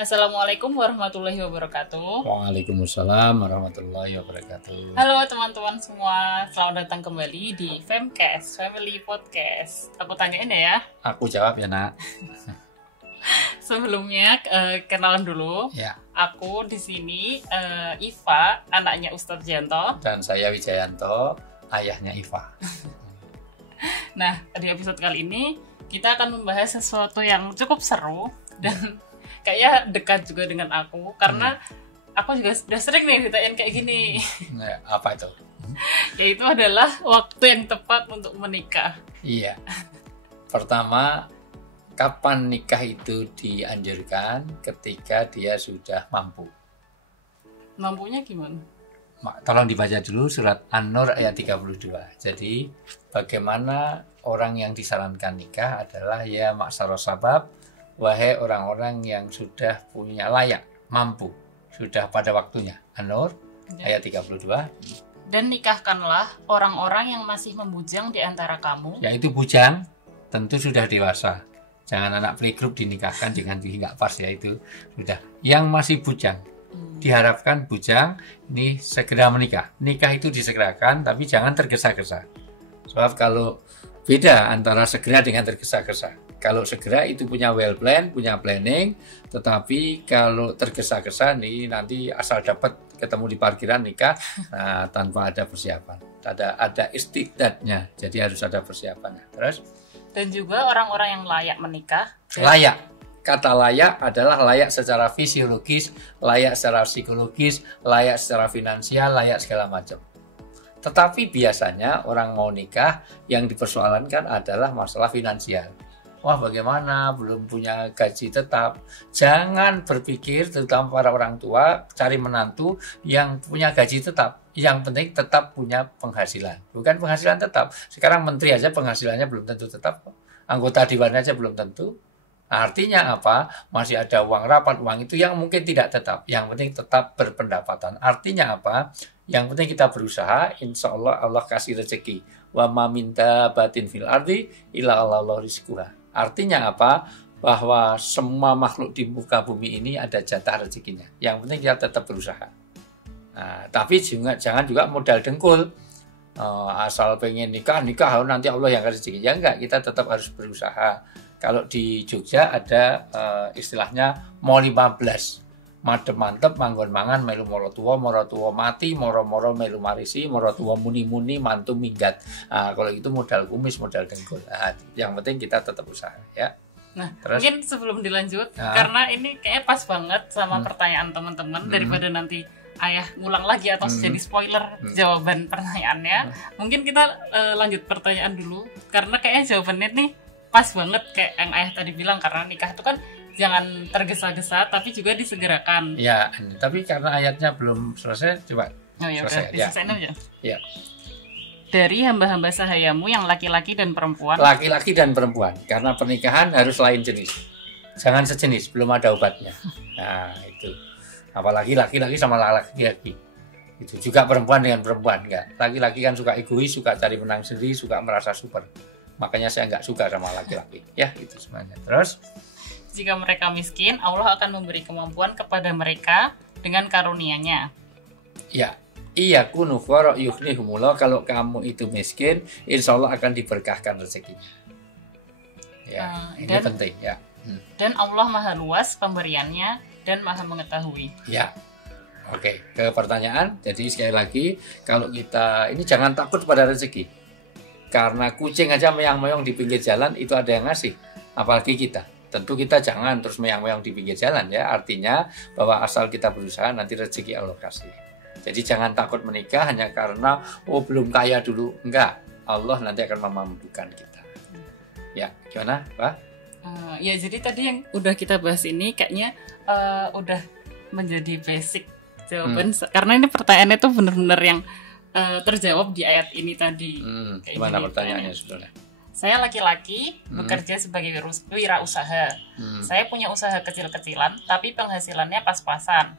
Assalamualaikum warahmatullahi wabarakatuh. Waalaikumsalam warahmatullahi wabarakatuh. Halo teman-teman semua, selamat datang kembali di Femcast, Family Podcast. Aku tanyain ya. Aku jawab ya, Nak. Sebelumnya kenalan dulu. Ya. Aku di sini Iva, anaknya Ustadz Janto. Dan saya Wijayanto, ayahnya Iva. Nah, di episode kali ini kita akan membahas sesuatu yang cukup seru dan kayaknya dekat juga dengan aku karena aku juga sudah sering nih ditanyain kayak gini. Nah, apa itu? Yaitu adalah waktu yang tepat untuk menikah. Iya. Pertama, kapan nikah itu dianjurkan? Ketika dia sudah mampu. Mampunya gimana? Tolong dibaca dulu surat An-Nur ayat 32. Jadi, bagaimana orang yang disarankan nikah adalah ya maksaro sabab, wahai orang-orang yang sudah punya layak, mampu, sudah pada waktunya. An-Nur ayat 32. Dan nikahkanlah orang-orang yang masih membujang di antara kamu. Yaitu bujang, tentu sudah dewasa. Jangan anak playgroup dinikahkan dengan nggak pas, yaitu sudah. Yang masih bujang, diharapkan bujang ini segera menikah. Nikah itu disegerakan, tapi jangan tergesa-gesa. Sebab kalau beda antara segera dengan tergesa-gesa. Kalau segera itu punya well plan, punya planning, tetapi kalau tergesa-gesa nih nanti asal dapat ketemu di parkiran nikah, nah, tanpa ada persiapan. Ada istidadnya, jadi harus ada persiapannya. Terus? Dan juga orang-orang yang layak menikah. Layak. Kata layak adalah layak secara fisiologis, layak secara psikologis, layak secara finansial, layak segala macam. Tetapi biasanya orang mau nikah yang dipersoalankan adalah masalah finansial. Wah, bagaimana belum punya gaji tetap. Jangan berpikir, terutama para orang tua, cari menantu yang punya gaji tetap. Yang penting tetap punya penghasilan. Bukan penghasilan tetap. Sekarang menteri aja penghasilannya belum tentu tetap. Anggota dewan aja belum tentu. Artinya apa? Masih ada uang rapat, uang itu yang mungkin tidak tetap. Yang penting tetap berpendapatan. Artinya apa? Yang penting kita berusaha, insya Allah Allah kasih rezeki. Wa ma minta batin fil ardi illa Allah rizquha. Artinya apa? Bahwa semua makhluk di muka bumi ini ada jatah rezekinya. Yang penting kita tetap berusaha. Nah, tapi jangan juga modal dengkul. Asal pengen nikah nanti Allah yang kasih rezeki. Ya enggak, kita tetap harus berusaha. Kalau di Jogja ada istilahnya mau 15. Madem mantep manggon mangan melu moro tuwa mati moro-moro melu marisi moro tuwa muni-muni mantu minggat. Nah, kalau itu modal kumis modal dengkul. Nah, yang penting kita tetap usaha ya. Nah, terus, mungkin sebelum dilanjut karena ini kayaknya pas banget sama pertanyaan teman-teman daripada nanti ayah ngulang lagi atau jadi spoiler jawaban pertanyaannya. Mungkin kita lanjut pertanyaan dulu karena kayaknya jawabannya nih pas banget kayak yang ayah tadi bilang, karena nikah itu kan jangan tergesa-gesa tapi juga disegerakan. Ya, tapi karena ayatnya belum selesai, coba selesai. Diselesain aja. Ya. Dari hamba-hamba sahayamu yang laki-laki dan perempuan. Laki-laki dan perempuan, karena pernikahan harus lain jenis. Jangan sejenis, belum ada obatnya. Nah, itu. Apalagi laki-laki sama laki-laki. Itu juga perempuan dengan perempuan, enggak. Laki-laki kan suka egois, suka cari menang sendiri, suka merasa super. Makanya saya enggak suka sama laki-laki. Ya, itu semuanya. Terus? Jika mereka miskin, Allah akan memberi kemampuan kepada mereka dengan karunia-Nya. Ya, iya kunu fara yughnihumullah. Kalau kamu itu miskin, insya Allah akan diberkahkan rezekinya. Ya, ini penting ya. Dan Allah maha luas pemberiannya dan maha mengetahui. Ya, oke. Ke pertanyaan. Jadi sekali lagi, kalau kita ini jangan takut pada rezeki. Karena kucing aja meong-meong di pinggir jalan itu ada yang ngasih. Apalagi kita. Tentu kita jangan terus meong-meong di pinggir jalan ya. Artinya bahwa asal kita berusaha nanti rezeki Allah kasih. Jadi jangan takut menikah hanya karena belum kaya dulu. Enggak. Allah nanti akan memampukan kita. Ya, gimana, Pak? Ya jadi tadi yang udah kita bahas ini kayaknya udah menjadi basic jawaban. Karena ini pertanyaannya tuh benar-benar yang terjawab di ayat ini tadi. Gimana pertanyaannya sebetulnya? Saya laki-laki bekerja sebagai wirausaha. Saya punya usaha kecil-kecilan, tapi penghasilannya pas-pasan.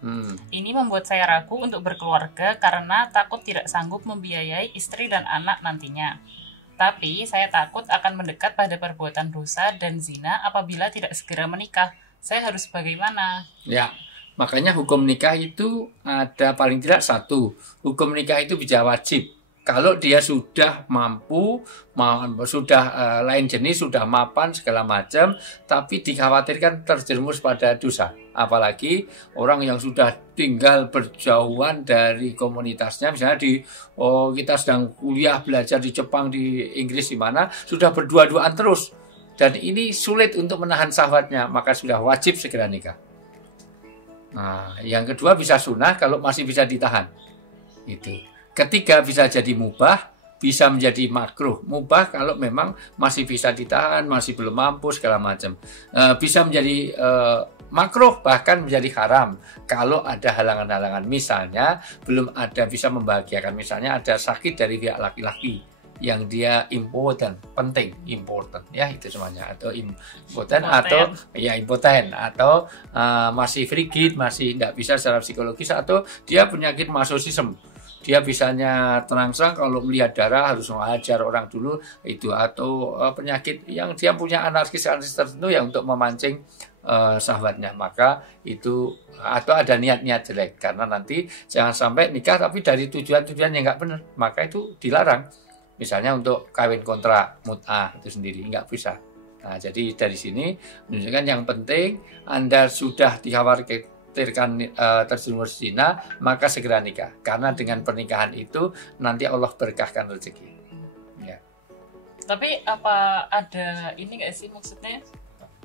Ini membuat saya ragu untuk berkeluarga karena takut tidak sanggup membiayai istri dan anak nantinya. Tapi saya takut akan mendekat pada perbuatan dosa dan zina apabila tidak segera menikah. saya harus bagaimana? Ya, makanya hukum nikah itu ada paling tidak satu. Hukum nikah itu bisa wajib. Kalau dia sudah mampu, sudah lain jenis, sudah mapan segala macam, tapi dikhawatirkan terjerumus pada dosa. Apalagi orang yang sudah tinggal berjauhan dari komunitasnya, misalnya kita sedang kuliah belajar di Jepang, di Inggris, di mana sudah berdua-duaan terus, dan ini sulit untuk menahan syahwatnya, maka sudah wajib segera nikah. Nah, yang kedua bisa sunnah kalau masih bisa ditahan. Itu. Ketiga bisa jadi mubah, bisa menjadi makruh. Mubah kalau memang masih bisa ditahan, masih belum mampu segala macam. Bisa menjadi makruh, bahkan menjadi haram kalau ada halangan-halangan. Misalnya belum ada bisa membahagiakan, misalnya ada sakit dari pihak laki-laki yang dia important ya, itu semuanya, atau impoten atau masih frigid, masih tidak bisa secara psikologis, atau dia penyakit masochism. Dia bisanya terangsang kalau melihat darah harus menghajar orang dulu itu, atau penyakit yang dia punya anarkis tertentu yang untuk memancing syahwatnya, maka itu, atau ada niat-niat jelek, karena nanti jangan sampai nikah tapi dari tujuan-tujuan yang nggak benar, maka itu dilarang. Misalnya untuk kawin kontrak mut'ah itu sendiri nggak bisa. Nah, jadi dari sini menunjukkan yang penting Anda sudah dikhawatirkan terjerumus zina, maka segera nikah, karena dengan pernikahan itu nanti Allah berkahkan rezeki. Ya. Tapi apa ada ini nggak sih, maksudnya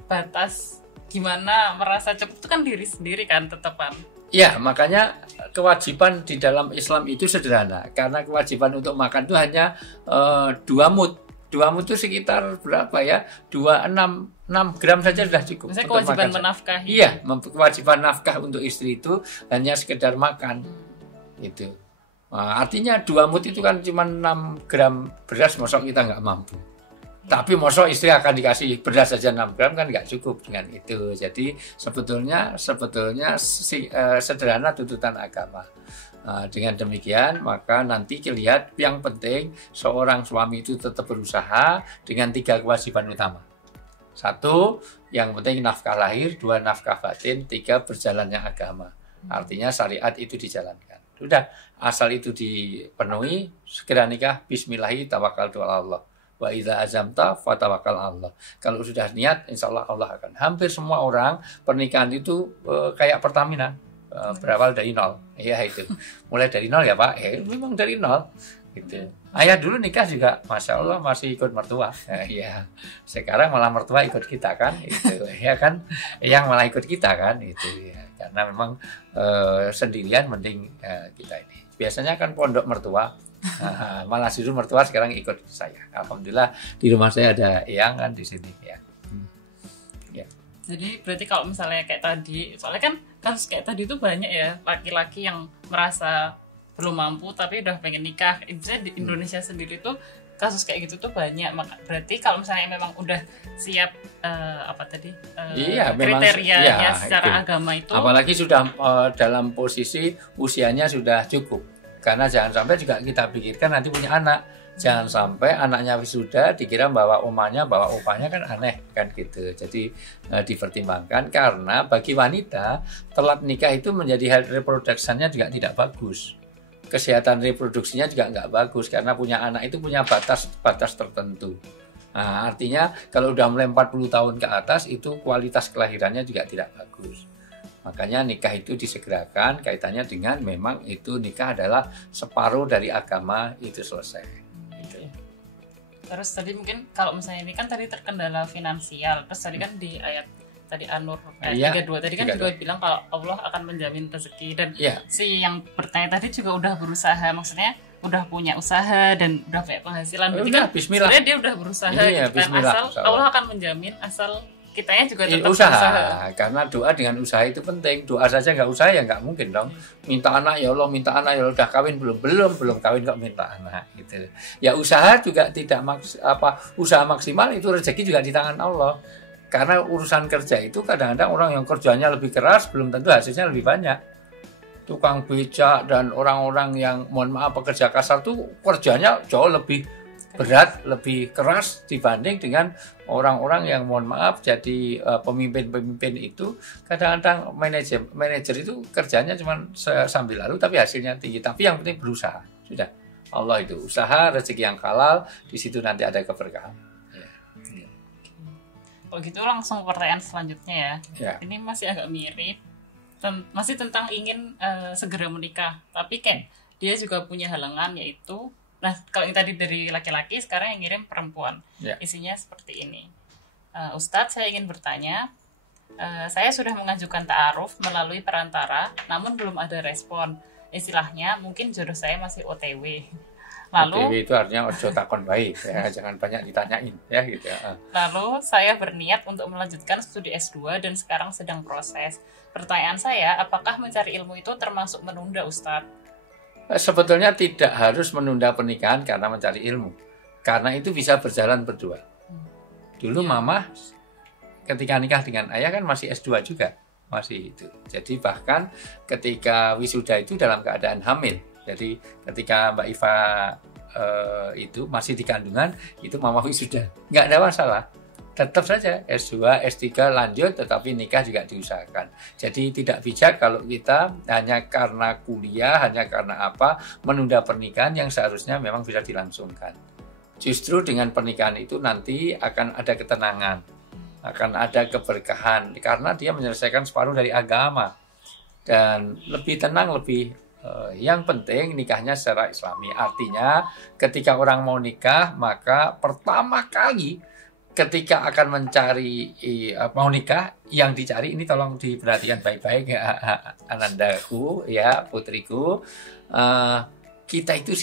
batas gimana merasa cukup, itu kan diri sendiri kan tetepan. Ya, makanya kewajiban di dalam Islam itu sederhana, karena kewajiban untuk makan itu hanya 2 mud. 2 mud itu sekitar berapa ya? 6 gram saja sudah cukup. Misalnya kewajiban menafkahi. Iya, kewajiban nafkah untuk istri itu hanya sekedar makan. Itu. Nah, artinya 2 mud itu kan cuma 6 gram beras, mosok kita nggak mampu. Tapi mosok istri akan dikasih beras saja 6 gram kan nggak cukup dengan itu. Jadi sebetulnya sederhana tuntutan agama. Dengan demikian maka nanti lihat, yang penting seorang suami itu tetap berusaha dengan 3 kewajiban utama. 1, yang penting nafkah lahir. 2, nafkah batin. 3, berjalannya agama. Artinya syariat itu dijalankan. Sudah, asal itu dipenuhi, segera nikah. Bismillahi tawakkaltu ala Allah. Wa idza azamta fatawakkal Allah. Kalau sudah niat, insya Allah Allah akan. Hampir semua orang pernikahan itu kayak Pertamina, berawal dari nol. Ya itu, mulai dari nol ya Pak. Memang dari nol. Gitu. Ayah dulu nikah juga, masya Allah masih ikut mertua. Ya, sekarang malah mertua ikut kita kan. Itu, ya kan, yang malah ikut kita kan. Itu ya. Karena memang sendirian mending kita ini. Biasanya kan pondok mertua. Malah justru mertua sekarang ikut saya. Alhamdulillah di rumah saya ada eyang kan di sini ya. Ya. Jadi berarti kalau misalnya kayak tadi, soalnya kan kasus kayak tadi itu banyak ya, laki-laki yang merasa belum mampu tapi udah pengen nikah. Misalnya di Indonesia sendiri tuh kasus kayak gitu tuh banyak. Berarti kalau misalnya memang udah siap kriterianya secara itu. Agama itu, apalagi sudah dalam posisi usianya sudah cukup. Karena jangan sampai juga kita pikirkan nanti punya anak, jangan sampai anaknya wisuda dikira bawa omanya, bawa opanya, kan aneh kan gitu. Jadi dipertimbangkan, karena bagi wanita telat nikah itu menjadi health reproduction-nya juga tidak bagus. Kesehatan reproduksinya juga nggak bagus, karena punya anak itu punya batas tertentu. Nah, artinya kalau udah mulai 40 tahun ke atas itu kualitas kelahirannya juga tidak bagus. Makanya nikah itu disegerakan, kaitannya dengan memang itu nikah adalah separuh dari agama itu selesai. Gitu. Terus tadi mungkin kalau misalnya ini kan tadi terkendala finansial, terus tadi kan di ayat tadi An-Nur 32 tadi kan juga bilang kalau Allah akan menjamin rezeki, dan si yang bertanya tadi juga udah berusaha, maksudnya udah punya usaha dan udah punya penghasilan. Berarti kan sebenarnya dia udah berusaha gitu kan, asal Allah akan menjamin, asal kitanya juga tetap usaha. Karena doa dengan usaha itu penting. Doa saja nggak usaha ya nggak mungkin dong. Minta anak ya Allah, minta anak ya Allah. Udah kawin belum kawin kok minta anak gitu. Ya usaha juga tidak usaha maksimal itu rezeki juga di tangan Allah. Karena urusan kerja itu kadang-kadang orang yang kerjanya lebih keras belum tentu hasilnya lebih banyak. Tukang becak dan orang-orang yang mohon maaf pekerja kasar tuh kerjanya jauh lebih berat, lebih keras dibanding dengan orang-orang yang mohon maaf jadi pemimpin-pemimpin itu kadang-kadang manajer itu kerjanya cuma sambil lalu tapi hasilnya tinggi, tapi yang penting berusaha. Sudah, Allah itu usaha, rezeki yang halal, di situ nanti ada keberkahan. Kalau gitu langsung pertanyaan selanjutnya ya. Ini masih agak mirip, masih tentang ingin segera menikah, tapi kayak dia juga punya halangan, yaitu kalau yang tadi dari laki-laki, sekarang yang ngirim perempuan. Isinya seperti ini. Ustadz, saya ingin bertanya, saya sudah mengajukan ta'aruf melalui perantara, namun belum ada respon. Istilahnya mungkin jodoh saya masih OTW. Lalu OTW itu artinya ojo takon baik, ya, jangan banyak ditanyain ya gitu. Lalu saya berniat untuk melanjutkan studi S2 dan sekarang sedang proses. Pertanyaan saya, apakah mencari ilmu itu termasuk menunda, Ustadz? Sebetulnya tidak harus menunda pernikahan karena mencari ilmu. Karena itu bisa berjalan berdua. Dulu mama ketika nikah dengan ayah kan masih S2 juga. Masih itu. Jadi bahkan ketika wisuda itu dalam keadaan hamil. Jadi ketika Mbak Iva itu masih di kandungan, itu mama wisuda. Nggak ada masalah. Tetap saja S2, S3 lanjut, tetapi nikah juga diusahakan. Jadi tidak bijak kalau kita hanya karena kuliah, hanya karena apa, menunda pernikahan yang seharusnya memang bisa dilangsungkan. Justru dengan pernikahan itu nanti akan ada ketenangan, akan ada keberkahan, karena dia menyelesaikan separuh dari agama. Dan lebih tenang, yang penting nikahnya secara islami. Artinya ketika orang mau nikah, maka pertama kali ketika akan mencari mau nikah, yang dicari ini tolong diperhatikan baik-baik ya Anandaku ya putriku, kita itu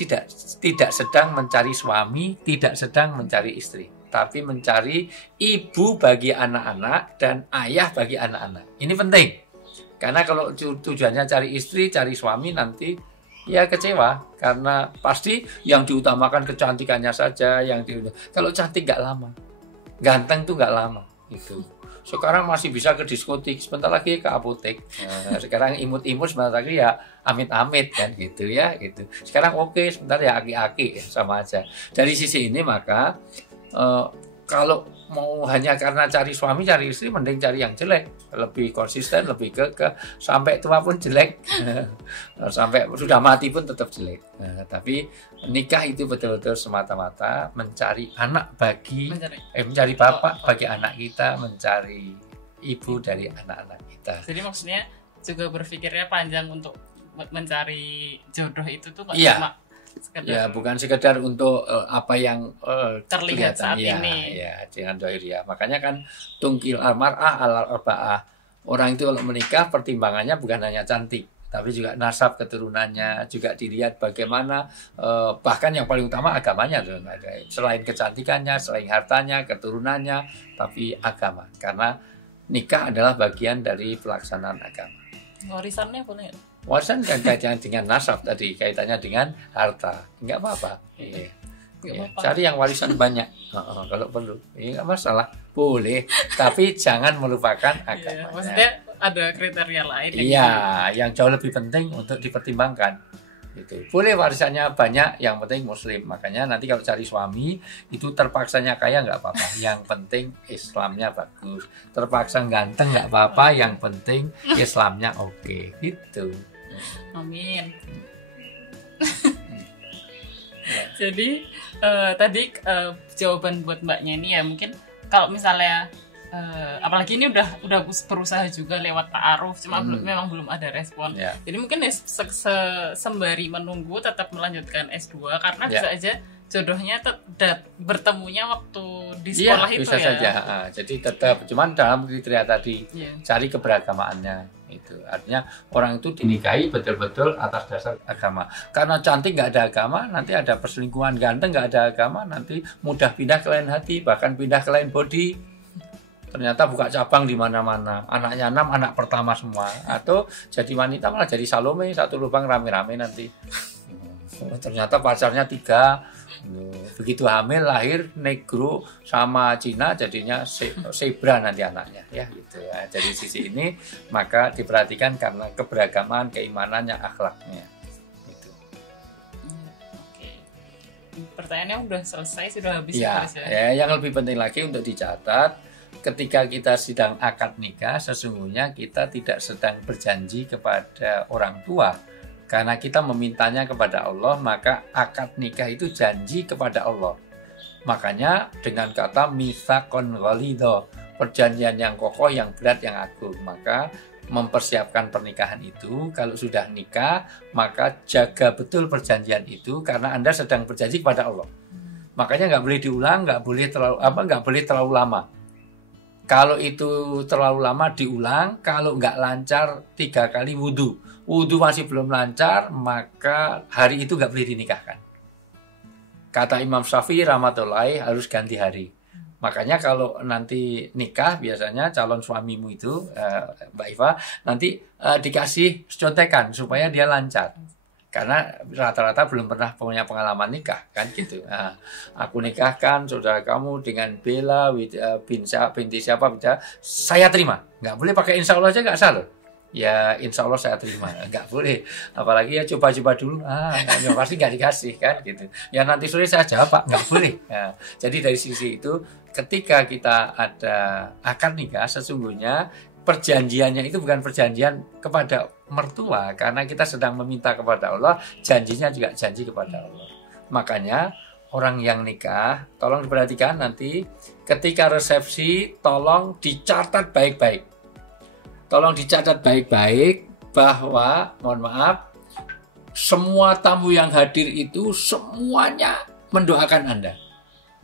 tidak sedang mencari suami, tidak sedang mencari istri, tapi mencari ibu bagi anak-anak dan ayah bagi anak-anak. Ini penting, karena kalau tujuannya cari istri, cari suami, nanti ya kecewa, karena pasti yang diutamakan kecantikannya saja, kalau cantik nggak lama, ganteng tuh nggak lama itu. Sekarang masih bisa ke diskotik, sebentar lagi ke apotek. Sekarang imut-imut, sebentar lagi ya amit-amit kan gitu ya gitu. Sekarang oke, sebentar ya aki-aki, sama aja. Dari sisi ini maka kalau mau hanya karena cari suami, cari istri, mending cari yang jelek, lebih konsisten, lebih ke sampai tua pun jelek, sampai sudah mati pun tetap jelek. Tapi nikah itu betul-betul semata-mata mencari anak mencari bapak bagi anak kita, mencari ibu dari anak-anak kita. Jadi maksudnya juga berpikirnya panjang untuk mencari jodoh itu tuh nggak cuma sekedar, ya bukan sekedar untuk apa yang terlihat saat ini. Ya, dengan doir ya. Makanya kan tungkil almar'ah alal arba'ah. Orang itu kalau menikah pertimbangannya bukan hanya cantik, tapi juga nasab keturunannya, juga dilihat bagaimana, bahkan yang paling utama agamanya. Selain kecantikannya, selain hartanya, keturunannya, tapi agama. Karena nikah adalah bagian dari pelaksanaan agama. Warisannya boleh? Warisan kan kaitannya dengan nasab tadi, kaitannya dengan harta, nggak apa-apa. Cari yang warisan banyak, kalau perlu, nggak masalah, boleh. Tapi jangan melupakan agama. Maksudnya ada kriteria lain. Iya, yang jauh lebih penting untuk dipertimbangkan. Gitu. Boleh warisannya banyak, yang penting muslim. Makanya nanti kalau cari suami itu terpaksanya kaya nggak apa-apa, yang penting Islamnya bagus. Terpaksa ganteng nggak apa-apa, yang penting Islamnya oke. Gitu. Amin. Jadi tadi jawaban buat mbaknya ini ya, mungkin kalau misalnya apalagi ini udah berusaha juga lewat ta'aruf, cuma memang belum ada respon. Jadi mungkin sembari menunggu tetap melanjutkan S2, karena bisa aja jodohnya bertemunya waktu di sekolah itu bisa ya. Saja. Jadi tetap, cuman dalam kriteria tadi, cari keberagamaannya. Itu artinya orang itu dinikahi betul-betul atas dasar agama. Karena cantik nggak ada agama, nanti ada perselingkuhan. Ganteng nggak ada agama, nanti mudah pindah ke lain hati, bahkan pindah ke lain body. Ternyata buka cabang di mana-mana. Anaknya 6, anak pertama semua. Atau jadi wanita malah jadi Salome, satu lubang rame-rame nanti. Ternyata pacarnya 3. Begitu hamil lahir negro sama Cina, jadinya zebra nanti anaknya ya gitu ya. Dari sisi ini maka diperhatikan karena keberagaman, keimanannya, akhlaknya gitu. Oke. pertanyaannya udah selesai, sudah habis Ya, yang lebih penting lagi untuk dicatat, ketika kita sedang akad nikah, sesungguhnya kita tidak sedang berjanji kepada orang tua. Karena kita memintanya kepada Allah, maka akad nikah itu janji kepada Allah. Makanya dengan kata mitsaqon ghalidho, perjanjian yang kokoh, yang berat, yang agung. Maka mempersiapkan pernikahan itu, kalau sudah nikah, maka jaga betul perjanjian itu, karena Anda sedang berjanji kepada Allah. Makanya nggak boleh diulang, nggak boleh terlalu lama. Kalau itu terlalu lama diulang, kalau nggak lancar 3 kali wudhu masih belum lancar, maka hari itu nggak boleh dinikahkan. Kata Imam Syafi'i rahmatullahi harus ganti hari. Makanya kalau nanti nikah, biasanya calon suamimu itu, Mbak Iva, nanti dikasih contekan supaya dia lancar. Karena rata-rata belum pernah punya pengalaman nikah, kan gitu. Nah, aku nikahkan saudara kamu dengan Bella binti siapa, saya terima. Nggak boleh pakai insya Allah aja, nggak salah. Ya insya Allah saya terima, nggak boleh. Apalagi ya coba-coba dulu, pasti nggak dikasih kan gitu. Ya nanti sore saya jawab Pak, nggak boleh. Nah, jadi dari sisi itu, ketika kita ada akad nikah, sesungguhnya perjanjiannya itu bukan perjanjian kepada mertua, karena kita sedang meminta kepada Allah, janjinya juga janji kepada Allah. Makanya orang yang nikah, tolong diperhatikan nanti ketika resepsi, tolong dicatat baik-baik. Tolong dicatat baik-baik bahwa, mohon maaf, semua tamu yang hadir itu semuanya mendoakan Anda.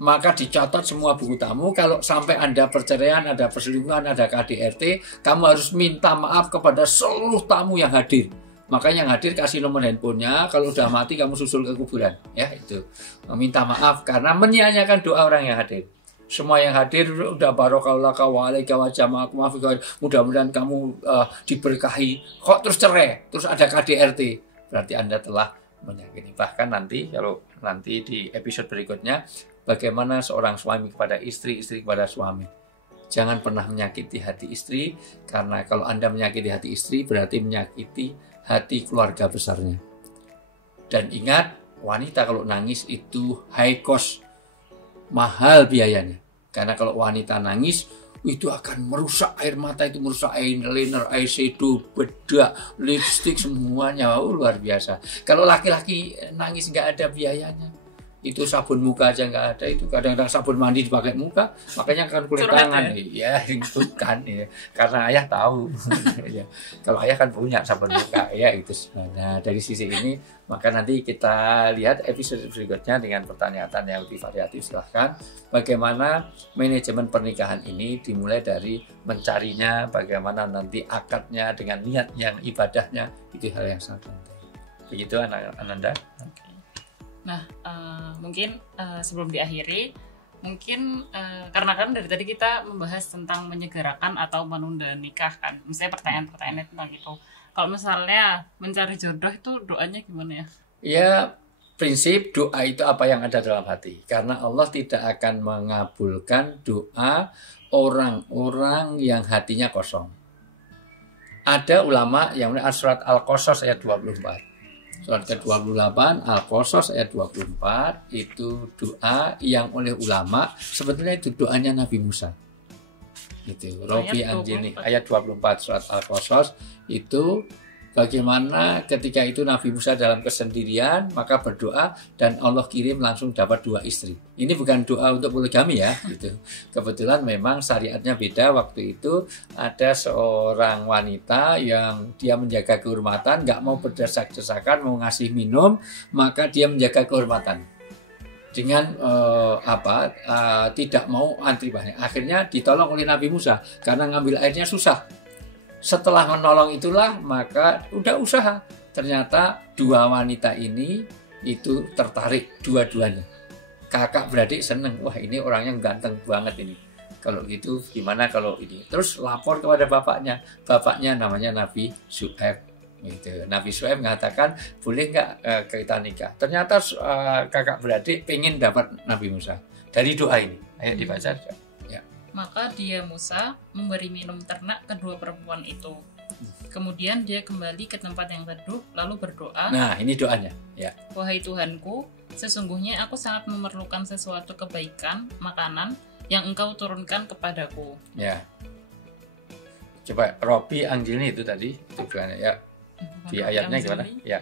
Maka dicatat semua buku tamu. Kalau sampai Anda perceraian, ada perselingkuhan, ada KDRT, kamu harus minta maaf kepada seluruh tamu yang hadir. Makanya yang hadir kasih nomor handphonenya. Kalau udah mati kamu susul ke kuburan. Ya itu. Meminta maaf karena menyia-nyiakan doa orang yang hadir. Semua yang hadir udah barokallahu wa alaika wa jama'akum wa fiqh. Mudah-mudahan kamu diberkahi. Kok terus cerai? Terus ada KDRT. Berarti Anda telah menyakiti. Bahkan nanti, kalau nanti di episode berikutnya, bagaimana seorang suami kepada istri, istri kepada suami. Jangan pernah menyakiti hati istri, karena kalau Anda menyakiti hati istri, berarti menyakiti hati keluarga besarnya. Dan ingat, wanita kalau nangis itu high cost, mahal biayanya. Karena kalau wanita nangis, itu akan merusak air mata, itu merusak eyeliner, eyeshadow, bedak, lipstick, semuanya. Luar biasa. Kalau laki-laki nangis nggak ada biayanya, itu sabun muka aja nggak ada, itu kadang-kadang sabun mandi dipakai muka, makanya kan kulit tangan ya itu kan ya. Karena ayah tahu ya. Kalau ayah kan punya sabun muka ya itu. Nah dari sisi ini, maka nanti kita lihat episode berikutnya dengan pertanyaan yang lebih variatif. Silahkan, bagaimana manajemen pernikahan ini dimulai dari mencarinya, bagaimana nanti akadnya dengan niat yang ibadahnya, itu hal yang sangat penting. Begitu Ananda. Nah, mungkin sebelum diakhiri, mungkin karena kan dari tadi kita membahas tentang menyegerakan atau menunda nikah kan, misalnya pertanyaan-pertanyaannya tentang itu. Kalau misalnya mencari jodoh itu doanya gimana ya? Ya, prinsip doa itu apa yang ada dalam hati. Karena Allah tidak akan mengabulkan doa orang-orang yang hatinya kosong. Ada ulama yang surat Al-Qasas ayat 24. Surat ke-28 Al-Qasas ayat 24 itu doa yang oleh ulama, sebetulnya itu doanya Nabi Musa. Itu Robi Anjini ayat 24 surat Al-Qasas itu bagaimana ketika itu Nabi Musa dalam kesendirian maka berdoa dan Allah kirim langsung dapat 2 istri. Ini bukan doa untuk poligami ya gitu. Kebetulan memang syariatnya beda. Waktu itu ada seorang wanita yang dia menjaga kehormatan, nggak mau berdesak-desakan, mau ngasih minum, maka dia menjaga kehormatan dengan tidak mau antri banyak. Akhirnya ditolong oleh Nabi Musa karena ngambil airnya susah. Setelah menolong itulah maka udah usaha. Ternyata 2 wanita ini itu tertarik dua-duanya. Kakak beradik seneng, wah ini orangnya ganteng banget ini. Kalau gitu gimana kalau ini? Terus lapor kepada bapaknya. Bapaknya namanya Nabi Syuaib. Gitu. Nabi Syuaib mengatakan boleh nggak kita nikah. Ternyata kakak beradik pengen dapat Nabi Musa dari doa ini. Ayo dibaca. Maka dia Musa memberi minum ternak kedua perempuan itu. Kemudian dia kembali ke tempat yang teduh, lalu berdoa. Nah, ini doanya. Ya. Wahai Tuhanku, sesungguhnya aku sangat memerlukan sesuatu kebaikan, makanan yang Engkau turunkan kepadaku. Ya. Coba Robi Anggilni itu tadi, itu gimana ya? Di ayatnya gimana? Ya.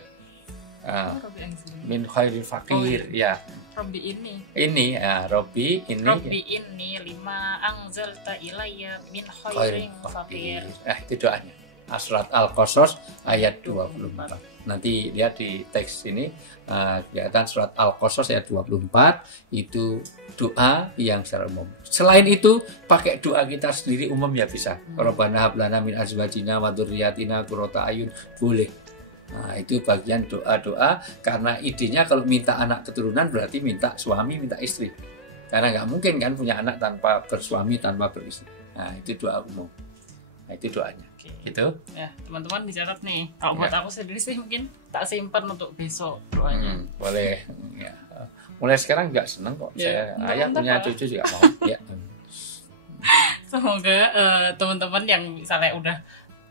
Min khairil fakir. Ya. Robi ini. Ini ya, Robi ini. Robi ini lima anzalta ilayya min khairin fakir. Itu doanya. Surat Al-Qasas ayat 24. Nanti lihat di teks ini kelihatan surat Al-Qasas ayat 24 itu doa yang secara umum. Selain itu pakai doa kita sendiri umum ya bisa. Rabbana hab lana min azwajina wa dzurriyyatina qurrata ayun boleh. Nah, itu bagian doa-doa karena idenya kalau minta anak keturunan berarti minta suami, minta istri. Karena nggak mungkin kan punya anak tanpa bersuami, tanpa beristri. Nah, itu doa umum. Nah, itu doanya. Gitu. Ya, teman-teman dicatat nih. Kalau buat aku sendiri sih mungkin tak simpan untuk besok doanya. Boleh. Ya. Mulai sekarang nggak seneng kok. Ya, Ayah punya cucu juga mau. Ya. Semoga teman-teman yang misalnya udah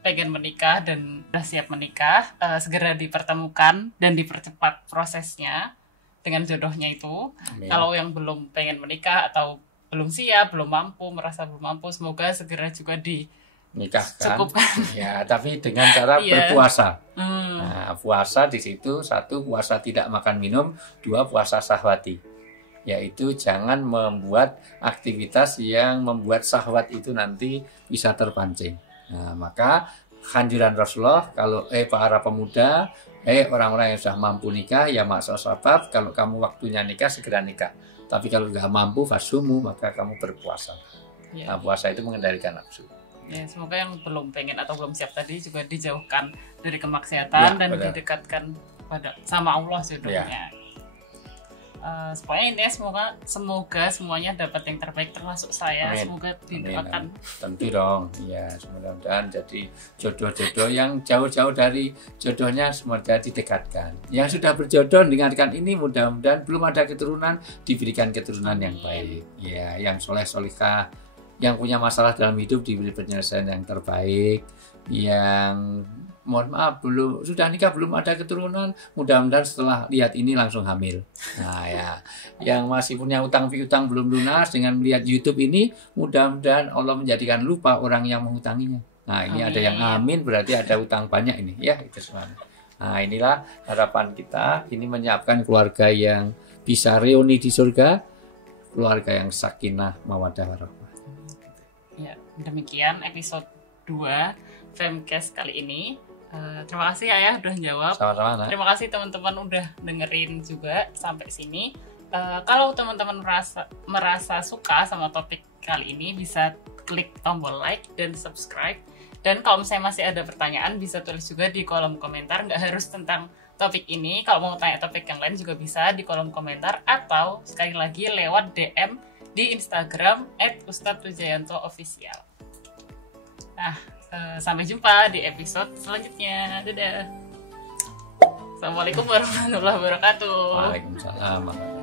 pengen menikah dan udah siap menikah segera dipertemukan dan dipercepat prosesnya dengan jodohnya itu. Amin. Kalau yang belum pengen menikah atau belum siap, belum mampu, merasa belum mampu, semoga segera juga nikahkan. Ya, tapi dengan cara berpuasa. Nah, puasa di situ, 1 puasa tidak makan minum, 2 puasa syahwati. Yaitu jangan membuat aktivitas yang membuat syahwat itu nanti bisa terpancing. Nah, maka anjuran Rasulullah kalau para pemuda, orang-orang yang sudah mampu nikah ya masa sabab, kalau kamu waktunya nikah segera nikah. Tapi kalau nggak mampu fasumu, maka kamu berpuasa. Ya. Nah, puasa itu mengendalikan nafsu. Ya, semoga yang belum pengen atau belum siap tadi juga dijauhkan dari kemaksiatan dan didekatkan sama Allah jodohnya. Pokoknya intinya semoga semuanya dapat yang terbaik termasuk saya. Amin. Semoga didoakan. Tentu dong. Ya, mudah-mudahan jadi jodoh-jodoh yang jauh-jauh dari jodohnya semoga didekatkan. Yang sudah berjodoh dengarkan ini mudah-mudahan belum ada keturunan diberikan keturunan yang baik. Ya, yang soleh-solihah, yang punya masalah dalam hidup diberi penyelesaian yang terbaik, yang mohon maaf sudah nikah belum ada keturunan, mudah-mudahan setelah lihat ini langsung hamil. Nah ya, yang masih punya utang piutang belum lunas dengan melihat YouTube ini, mudah-mudahan Allah menjadikan lupa orang yang menghutanginya. Nah ini ada yang amin berarti ada utang banyak ini ya itu semua. Nah inilah harapan kita, ini menyiapkan keluarga yang bisa reuni di surga, keluarga yang sakinah mawaddah warahmah. Ya, demikian episode 2 Femcast kali ini. Terima kasih Ayah udah jawab. Sama-sama. Terima kasih teman-teman udah dengerin juga sampai sini. Kalau teman-teman merasa suka sama topik kali ini, bisa klik tombol like dan subscribe. Dan kalau misalnya masih ada pertanyaan, bisa tulis juga di kolom komentar. Nggak harus tentang topik ini. Kalau mau tanya topik yang lain juga bisa di kolom komentar. Atau sekali lagi lewat DM di Instagram @ustadzwijayanto_official. Nah, sampai jumpa di episode selanjutnya. Dadah. Assalamualaikum warahmatullahi wabarakatuh. Waalaikumsalam.